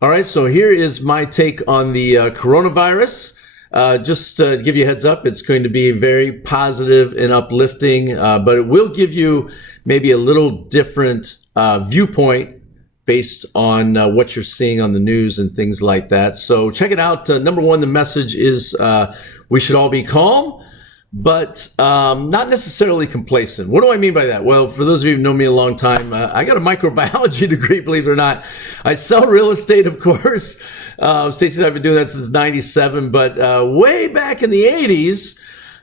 All right, so here is my take on the coronavirus. Just to give you a heads up, it's going to be very positive and uplifting, but it will give you maybe a little different viewpoint based on what you're seeing on the news and things like that. So check it out. Number one, the message is we should all be calm, but not necessarily complacent. What do I mean by that? Well, for those of you who know me a long time, I got a microbiology degree, believe it or not. I sell real estate, of course. Stacey and I have been doing that since 97, but way back in the 80s,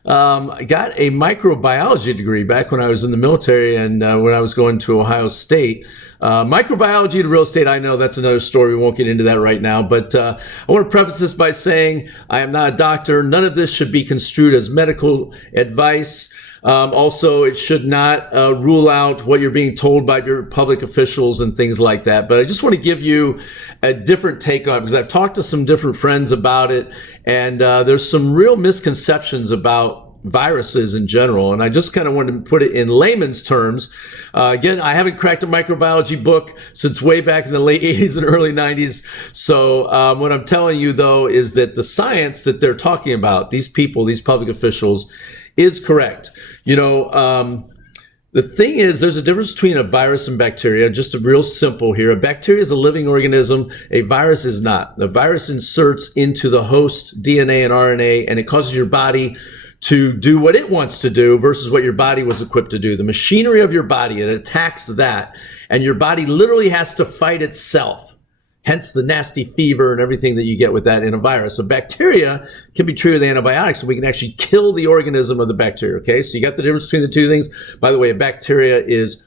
I got a microbiology degree back when I was in the military and when I was going to Ohio State. Microbiology to real estate, I know that's another story. We won't get into that right now, but I want to preface this by saying I am not a doctor. None of this should be construed as medical advice. Also, it should not rule out what you're being told by your public officials and things like that. But I just want to give you a different take on it because I've talked to some different friends about it, and there's some real misconceptions about viruses in general. And I just kind of wanted to put it in layman's terms. Again, I haven't cracked a microbiology book since way back in the late 80s and early 90s. So what I'm telling you, though, is that the science that they're talking about, these people, these public officials, is correct. You know, the thing is, there's a difference between a virus and bacteria. Just a real simple here. A bacteria is a living organism. A virus is not. The virus inserts into the host DNA and RNA, and it causes your body to do what it wants to do versus what your body was equipped to do. The machinery of your body, it attacks that, and your body literally has to fight itself. Hence the nasty fever and everything that you get with that in a virus. So bacteria can be treated with antibiotics, and we can actually kill the organism of the bacteria, okay? So you got the difference between the two things. By the way, a bacteria is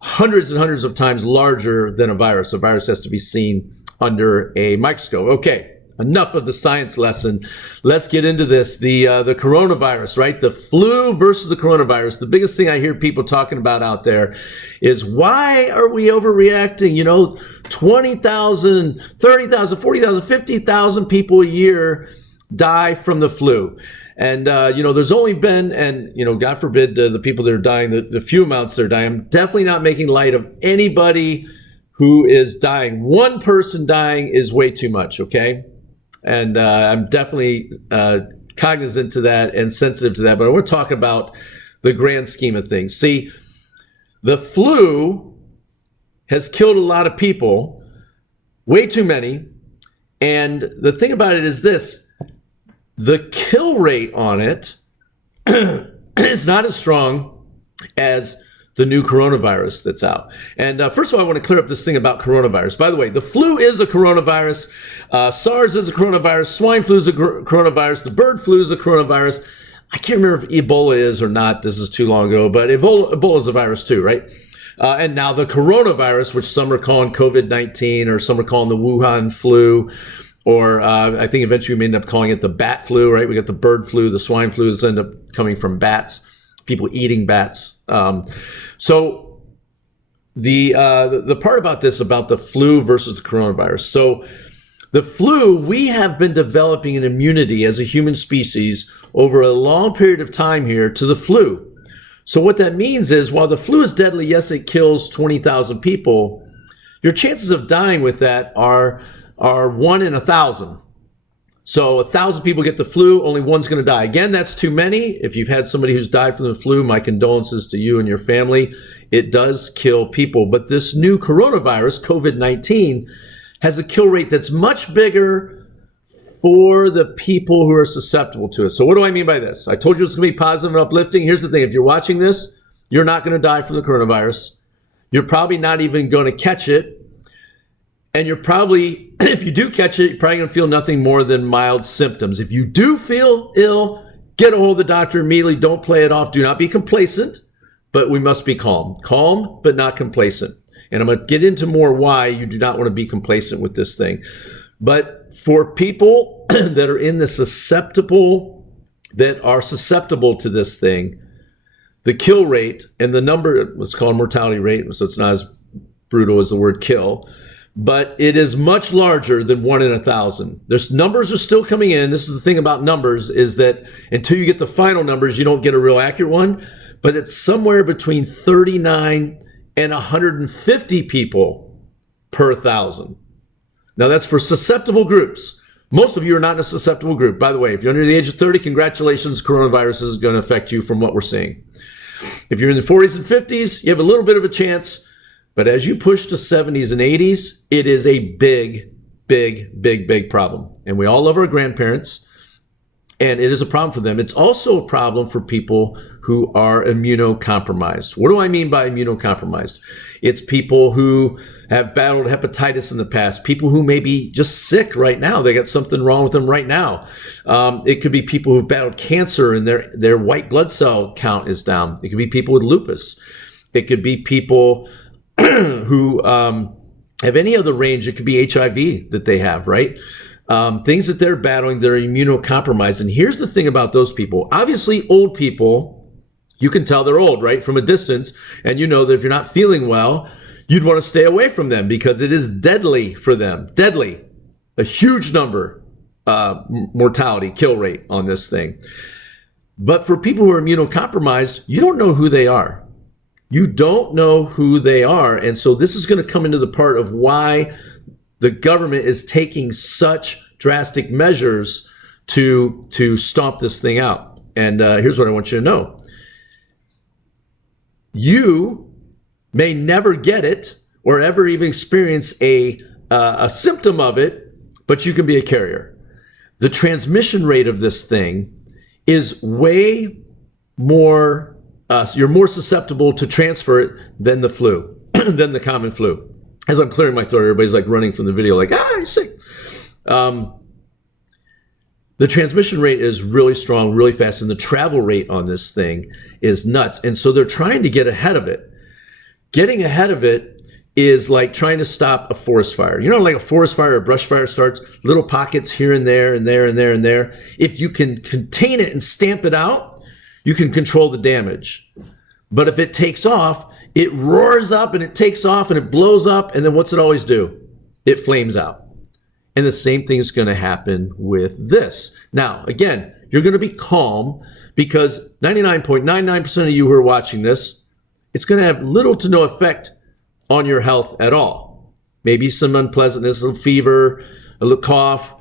hundreds and hundreds of times larger than a virus. A virus has to be seen under a microscope. Okay, enough of the science lesson. Let's get into this. The coronavirus, right? The flu versus the coronavirus. The biggest thing I hear people talking about out there is, why are we overreacting? You know, 20,000, 30,000, 40,000, 50,000 people a year die from the flu. And, you know, there's only been, and, you know, God forbid the people that are dying, the few amounts that are dying. I'm definitely not making light of anybody who is dying. One person dying is way too much, okay? And I'm definitely cognizant to that and sensitive to that. But I want to talk about the grand scheme of things. See, the flu has killed a lot of people, way too many. And the thing about it is this: the kill rate on it is not as strong as the new coronavirus that's out. And first of all, I want to clear up this thing about coronavirus. By the way, the flu is a coronavirus. SARS is a coronavirus. Swine flu is a coronavirus. The bird flu is a coronavirus. I can't remember if Ebola is or not. This is too long ago, but Ebola is a virus too, right? And now the coronavirus, which some are calling COVID-19, or some are calling the Wuhan flu, or I think eventually we may end up calling it the bat flu, right? We got the bird flu, the swine flu is end up coming from bats, people eating bats. So the part about this, about the flu versus the coronavirus. So the flu, we have been developing an immunity as a human species over a long period of time here to the flu. So what that means is, while the flu is deadly, yes, it kills 20,000 people, your chances of dying with that are 1 in 1,000. So 1,000 people get the flu, only one's going to die. Again, that's too many. If you've had somebody who's died from the flu, my condolences to you and your family. It does kill people. But this new coronavirus, COVID-19, has a kill rate that's much bigger for the people who are susceptible to it. So what do I mean by this? I told you it's going to be positive and uplifting. Here's the thing. If you're watching this, you're not going to die from the coronavirus. You're probably not even going to catch it. And you're probably, if you do catch it, you're probably going to feel nothing more than mild symptoms. If you do feel ill, get a hold of the doctor immediately. Don't play it off. Do not be complacent, but we must be calm. Calm, but not complacent. And I'm going to get into more why you do not want to be complacent with this thing. But for people that are in the that are susceptible to this thing, the kill rate and the number, let's call it mortality rate, so it's not as brutal as the word kill, but it is much larger than 1 in 1,000. There's numbers are still coming in. This is the thing about numbers, is that until you get the final numbers, you don't get a real accurate one, but it's somewhere between 39 and 150 people per 1,000. Now that's for susceptible groups. Most of you are not in a susceptible group. By the way, if you're under the age of 30, congratulations, coronavirus is going to affect you from what we're seeing. If you're in the 40s and 50s, you have a little bit of a chance. But as you push to 70s and 80s, it is a big, big, big, big problem. And we all love our grandparents, and it is a problem for them. It's also a problem for people who are immunocompromised. What do I mean by immunocompromised? It's people who have battled hepatitis in the past, people who may be just sick right now. They got something wrong with them right now. It could be people who've battled cancer and their white blood cell count is down. It could be people with lupus. It could be people who have any other range. It could be HIV that they have, right? Things that they're battling, they're immunocompromised. And here's the thing about those people. Obviously, old people, you can tell they're old, right, from a distance. And you know that if you're not feeling well, you'd want to stay away from them because it is deadly for them. Deadly. A huge number, mortality, kill rate on this thing. But for people who are immunocompromised, you don't know who they are. You don't know who they are. And so this is going to come into the part of why the government is taking such drastic measures to stomp this thing out. And here's what I want you to know. You may never get it or ever even experience a symptom of it, but you can be a carrier. The transmission rate of this thing is way more, you're more susceptible to transfer it than the flu, than the common flu. As I'm clearing my throat, everybody's like running from the video like, I'm sick. The transmission rate is really strong, really fast, and the travel rate on this thing is nuts. And so they're trying to get ahead of it. Getting ahead of it is like trying to stop a forest fire. You know, like a forest fire or a brush fire starts, little pockets here and there and there and there and there. If you can contain it and stamp it out, you can control the damage. But if it takes off, it roars up and it takes off and it blows up. And then what's it always do? It flames out. And the same thing is going to happen with this. Now, again, you're going to be calm because 99.99% of you who are watching this, it's going to have little to no effect on your health at all. Maybe some unpleasantness, a little fever, a little cough,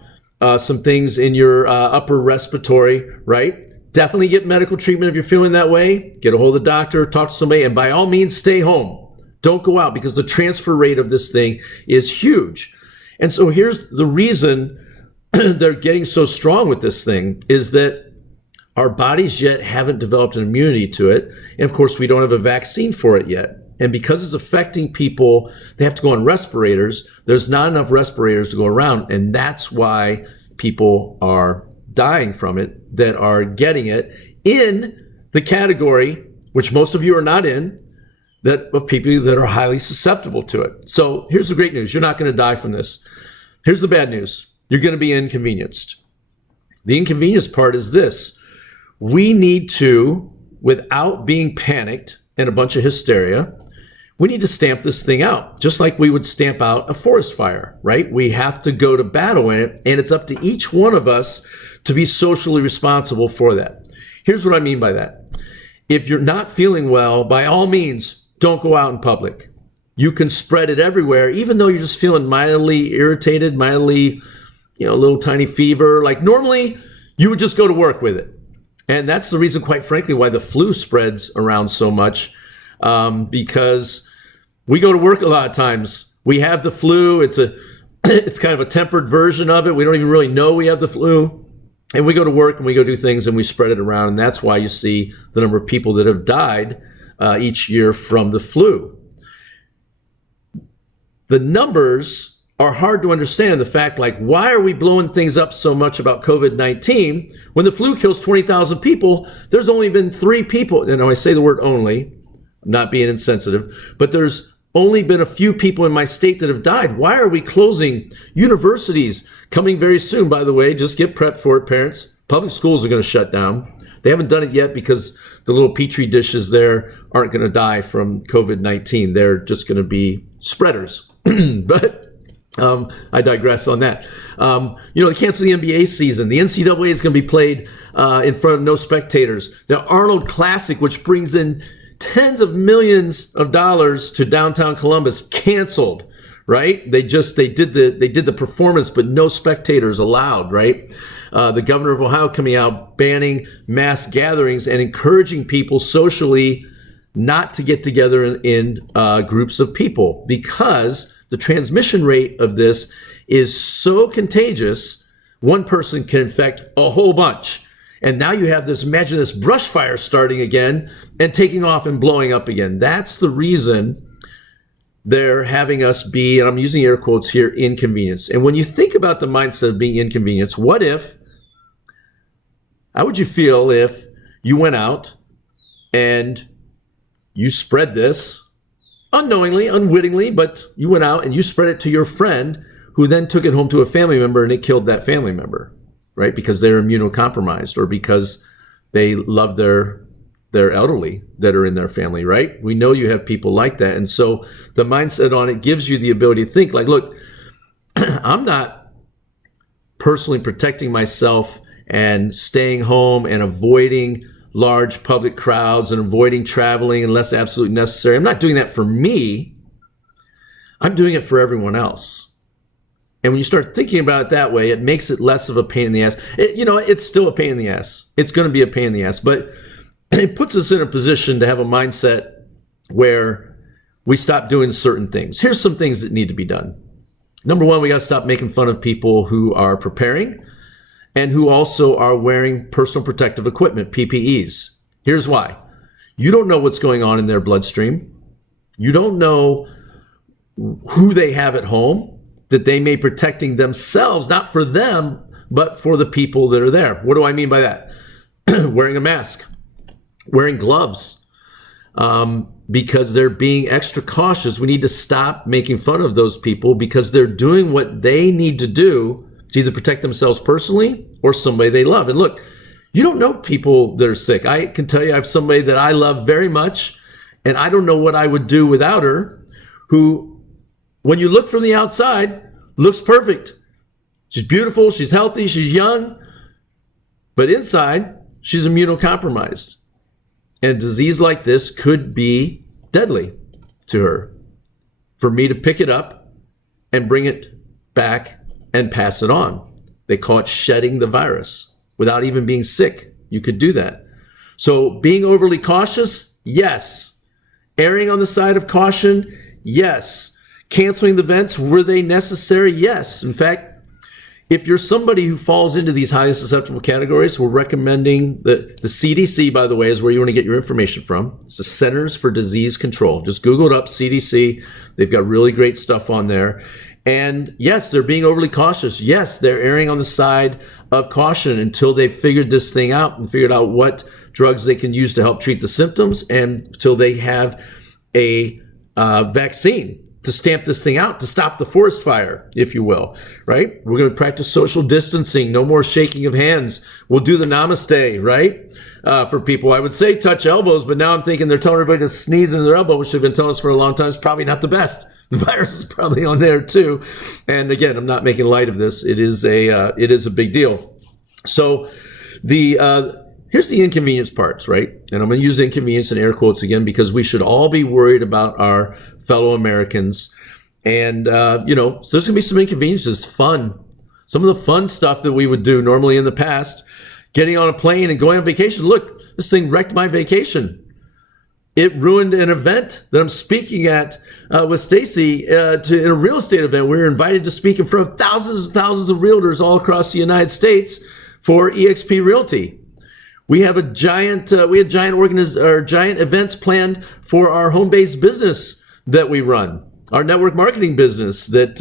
some things in your upper respiratory, right? Definitely get medical treatment if you're feeling that way. Get a hold of the doctor, talk to somebody, and by all means, stay home. Don't go out because the transfer rate of this thing is huge. And so here's the reason they're getting so strong with this thing is that our bodies yet haven't developed an immunity to it. And of course, we don't have a vaccine for it yet. And because it's affecting people, they have to go on respirators. There's not enough respirators to go around. And that's why people are dying from it that are getting it in the category, which most of you are not in, that of people that are highly susceptible to it. So here's the great news. You're not going to die from this. Here's the bad news. You're going to be inconvenienced. The inconvenience part is this. We need to, without being panicked and a bunch of hysteria, we need to stamp this thing out, just like we would stamp out a forest fire, right? We have to go to battle in it, and it's up to each one of us to be socially responsible for that. Here's what I mean by that. If you're not feeling well, by all means, don't go out in public. You can spread it everywhere, even though you're just feeling mildly irritated, mildly, a little tiny fever. Like normally, you would just go to work with it. And that's the reason, quite frankly, why the flu spreads around so much, because we go to work a lot of times. We have the flu. It's kind of a tempered version of it. We don't even really know we have the flu. And we go to work and we go do things and we spread it around. And that's why you see the number of people that have died each year from the flu. The numbers are hard to understand. The fact, like, why are we blowing things up so much about COVID-19 when the flu kills 20,000 people? There's only been 3 people, and I say the word only, I'm not being insensitive, but there's only been a few people in my state that have died. Why are we closing universities coming very soon? By the way, just get prepped for it, parents. Public schools are going to shut down. They haven't done it yet because the little petri dishes there aren't going to die from COVID-19. They're just going to be spreaders. But I digress on that. They canceled the NBA season. The NCAA is going to be played in front of no spectators. The Arnold Classic, which brings in tens of millions of dollars to downtown Columbus, canceled, right? They did the performance, but no spectators allowed, right? The governor of Ohio coming out banning mass gatherings and encouraging people socially not to get together in groups of people, because the transmission rate of this is so contagious. One person can infect a whole bunch. And now you have this, imagine this brush fire starting again and taking off and blowing up again. That's the reason they're having us be, and I'm using air quotes here, inconvenienced. And when you think about the mindset of being inconvenienced, how would you feel if you went out and you spread this unknowingly, unwittingly, but you went out and you spread it to your friend, who then took it home to a family member and it killed that family member, right? Because they're immunocompromised, or because they love their elderly that are in their family, right? We know you have people like that. And so the mindset on it gives you the ability to think like, look, I'm not personally protecting myself and staying home and avoiding large public crowds and avoiding traveling unless absolutely necessary. I'm not doing that for me. I'm doing it for everyone else. And when you start thinking about it that way, it makes it less of a pain in the ass. It's still a pain in the ass. It's going to be a pain in the ass, but it puts us in a position to have a mindset where we stop doing certain things. Here's some things that need to be done. Number one, we got to stop making fun of people who are preparing and who also are wearing personal protective equipment, PPEs. Here's why. You don't know what's going on in their bloodstream. You don't know who they have at home that they may be protecting themselves, not for them, but for the people that are there. What do I mean by that? Wearing a mask, wearing gloves, because they're being extra cautious. We need to stop making fun of those people because they're doing what they need to do to either protect themselves personally or somebody they love. And look, you don't know people that are sick. I can tell you I have somebody that I love very much, and I don't know what I would do without her, who, when you look from the outside, looks perfect. She's beautiful, she's healthy, she's young, but inside, she's immunocompromised. And a disease like this could be deadly to her. For me to pick it up and bring it back and pass it on. They call it shedding the virus. Without even being sick, you could do that. So being overly cautious, yes. Erring on the side of caution, yes. Canceling the events, were they necessary? Yes. In fact, if you're somebody who falls into these highly susceptible categories, we're recommending the CDC, by the way, is where you want to get your information from. It's the Centers for Disease Control. Just Google it up, CDC. They've got really great stuff on there. And yes, they're being overly cautious. Yes, they're erring on the side of caution until they've figured this thing out and figured out what drugs they can use to help treat the symptoms, and until they have a vaccine to stamp this thing out, to stop the forest fire, if you will, right? We're going to practice social distancing, no more shaking of hands. We'll do the namaste, right? For people, I would say touch elbows, but now I'm thinking they're telling everybody to sneeze into their elbow, which they've been telling us for a long time. It's probably not the best. The virus is probably on there too. And again, I'm not making light of this. It is a big deal. So here's the inconvenience parts, right? And I'm going to use inconvenience in air quotes again, because we should all be worried about our fellow Americans. And, so there's going to be some inconveniences, fun. Some of the fun stuff that we would do normally in the past, getting on a plane and going on vacation. Look, this thing wrecked my vacation. It ruined an event that I'm speaking at with Stacy in a real estate event. We were invited to speak in front of thousands and thousands of realtors all across the United States for eXp Realty. We have giant events planned for our home-based business that we run, our network marketing business. That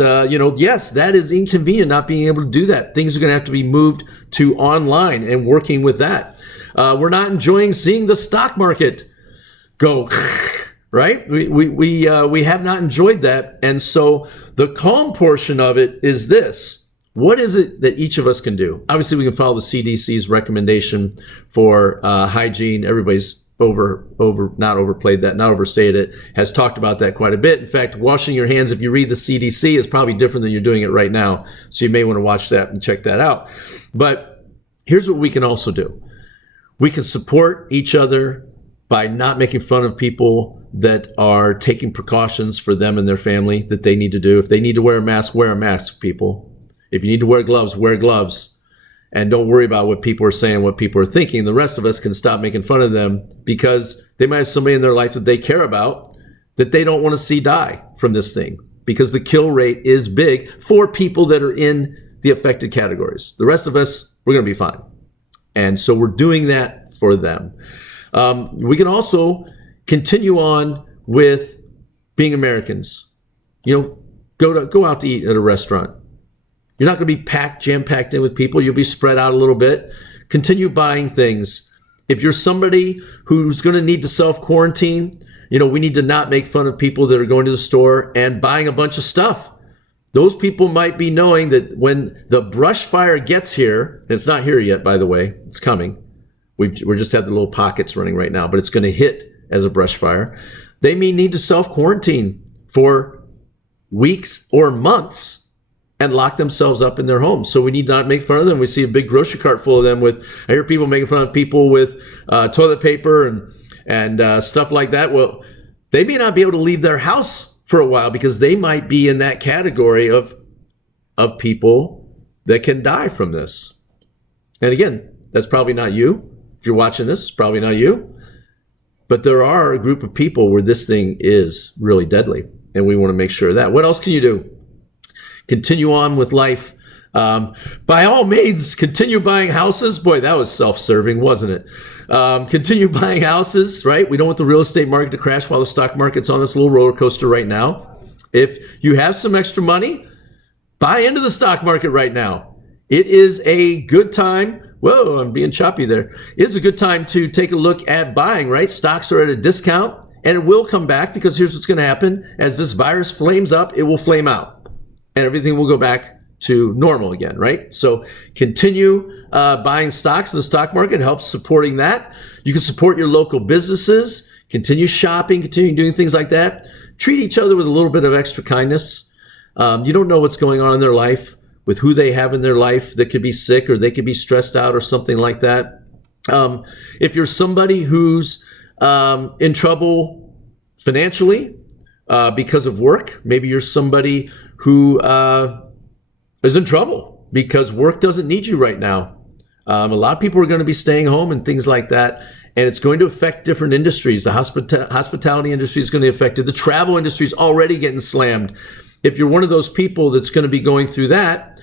yes, that is inconvenient not being able to do that. Things are going to have to be moved to online and working with that. We're not enjoying seeing the stock market go right. We have not enjoyed that, and so the calm portion of it is this. What is it that each of us can do? Obviously, we can follow the CDC's recommendation for hygiene. Everybody's not overstated it, has talked about that quite a bit. In fact, washing your hands, if you read the CDC, is probably different than you're doing it right now. So you may want to watch that and check that out. But here's what we can also do. We can support each other by not making fun of people that are taking precautions for them and their family that they need to do. If they need to wear a mask, people. If you need to wear gloves, wear gloves. And don't worry about what people are saying, what people are thinking. The rest of us can stop making fun of them because they might have somebody in their life that they care about that they don't want to see die from this thing, because the kill rate is big for people that are in the affected categories. The rest of us, we're going to be fine. And so we're doing that for them. We can also continue on with being Americans. Go out to eat at a restaurant. You're not going to be jam-packed in with people. You'll be spread out a little bit. Continue buying things. If you're somebody who's going to need to self-quarantine, we need to not make fun of people that are going to the store and buying a bunch of stuff. Those people might be knowing that when the brush fire gets here, and it's not here yet, by the way, it's coming. We're just have the little pockets running right now, but it's going to hit as a brush fire. They may need to self-quarantine for weeks or months and lock themselves up in their homes. So we need not make fun of them. We see a big grocery cart full of them I hear people making fun of people with toilet paper and stuff like that. Well, they may not be able to leave their house for a while because they might be in that category of people that can die from this. And again, that's probably not you. If you're watching this, it's probably not you. But there are a group of people where this thing is really deadly, and we want to make sure of that. What else can you do? Continue on with life. By all means, continue buying houses. Boy, that was self-serving, wasn't it? Continue buying houses, right? We don't want the real estate market to crash while the stock market's on this little roller coaster right now. If you have some extra money, buy into the stock market right now. It is a good time. Whoa, I'm being choppy there. It's a good time to take a look at buying, right? Stocks are at a discount, and it will come back, because here's what's going to happen. As this virus flames up, it will flame out. And everything will go back to normal again, right? So continue buying stocks in the stock market. It helps supporting that. You can support your local businesses, continue shopping, continue doing things like that. Treat each other with a little bit of extra kindness. You don't know what's going on in their life, with who they have in their life that could be sick, or they could be stressed out or something like that. If you're somebody who's in trouble financially because of work, maybe you're somebody who is in trouble because work doesn't need you right now. A lot of people are going to be staying home and things like that, and it's going to affect different industries. The hospitality industry is going to be affected. The travel industry is already getting slammed. If you're one of those people that's going to be going through that,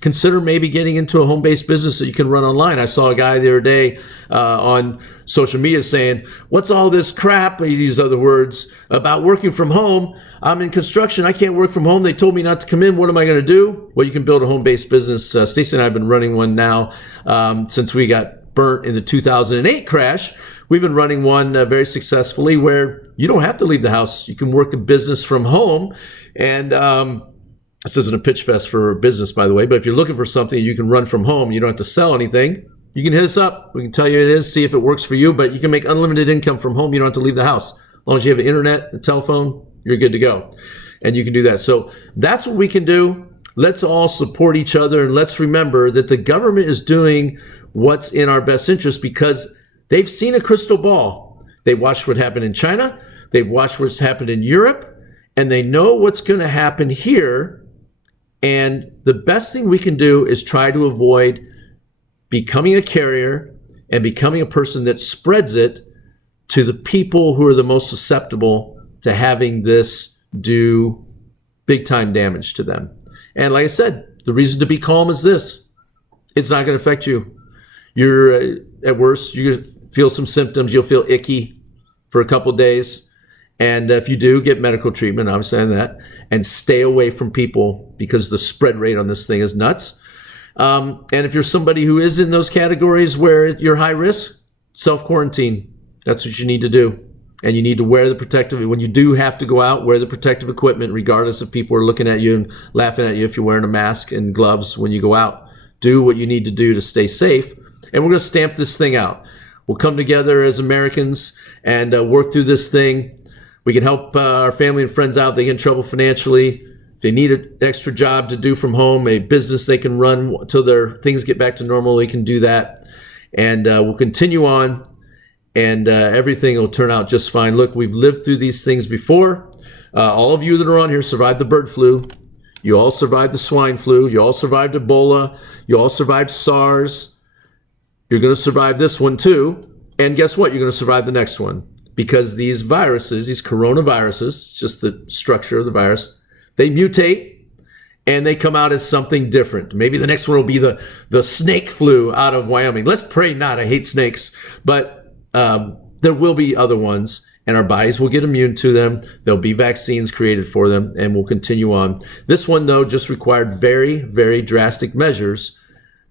consider maybe getting into a home-based business that you can run online. I saw a guy the other day on social media saying, "What's all this crap," he used other words, "about working from home? I'm in construction. I can't work from home. They told me not to come in. What am I going to do?" Well, you can build a home-based business. Stacey and I have been running one now since we got burnt in the 2008 crash. We've been running one very successfully, where you don't have to leave the house. You can work a business from home. And this isn't a pitch fest for business, by the way, but if you're looking for something you can run from home, you don't have to sell anything, you can hit us up. We can tell you it is, see if it works for you, but you can make unlimited income from home. You don't have to leave the house. As long as you have an internet, a telephone, you're good to go. And you can do that. So that's what we can do. Let's all support each other, and let's remember that the government is doing what's in our best interest, because they've seen a crystal ball. They watched what happened in China. They've watched what's happened in Europe, and they know what's going to happen here. And the best thing we can do is try to avoid becoming a carrier and becoming a person that spreads it to the people who are the most susceptible to having this do big time damage to them. And like I said, the reason to be calm is this: it's not going to affect you. You're at worst, you're going to feel some symptoms. You'll feel icky for a couple of days. And if you do, get medical treatment, obviously, on that, and stay away from people, because the spread rate on this thing is nuts. And if you're somebody who is in those categories where you're high risk, self-quarantine. That's what you need to do. And you need to wear the protective, when you do have to go out, wear the protective equipment, regardless if people are looking at you and laughing at you if you're wearing a mask and gloves when you go out. Do what you need to do to stay safe. And we're going to stamp this thing out. We'll come together as Americans and work through this thing. We can help our family and friends out. They get in trouble financially. If they need an extra job to do from home, a business they can run until their things get back to normal, they can do that. And we'll continue on. and everything will turn out just fine. Look, we've lived through these things before. All of you that are on here survived the bird flu. You all survived the swine flu. You all survived Ebola. You all survived SARS. You're going to survive this one too. And guess what? You're going to survive the next one. Because these viruses, these coronaviruses, just the structure of the virus, they mutate and they come out as something different. Maybe the next one will be the snake flu out of Wyoming. Let's pray not. I hate snakes. But there will be other ones, and our bodies will get immune to them. There'll be vaccines created for them, and we'll continue on. This one, though, just required very, very drastic measures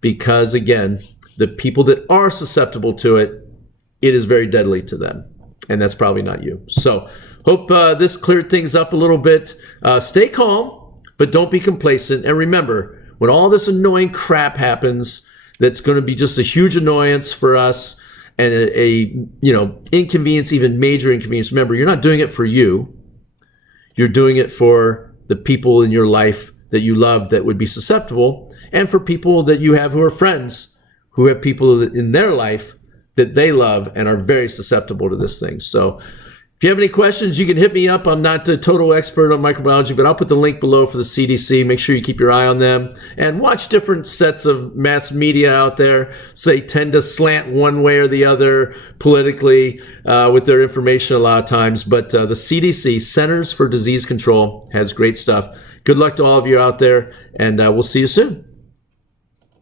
because, again, the people that are susceptible to it, it is very deadly to them. And that's probably not you. So hope this cleared things up a little bit. Stay calm, but don't be complacent. And remember, when all this annoying crap happens, that's going to be just a huge annoyance for us and a inconvenience, even major inconvenience. Remember, you're not doing it for you. You're doing it for the people in your life that you love that would be susceptible, and for people that you have who are friends, who have people in their life that they love and are very susceptible to this thing. So if you have any questions, you can hit me up. I'm not a total expert on microbiology, but I'll put the link below for the CDC. Make sure you keep your eye on them and watch different sets of mass media out there. Tend to slant one way or the other politically with their information a lot of times. But the CDC, Centers for Disease Control, has great stuff. Good luck to all of you out there, and we'll see you soon.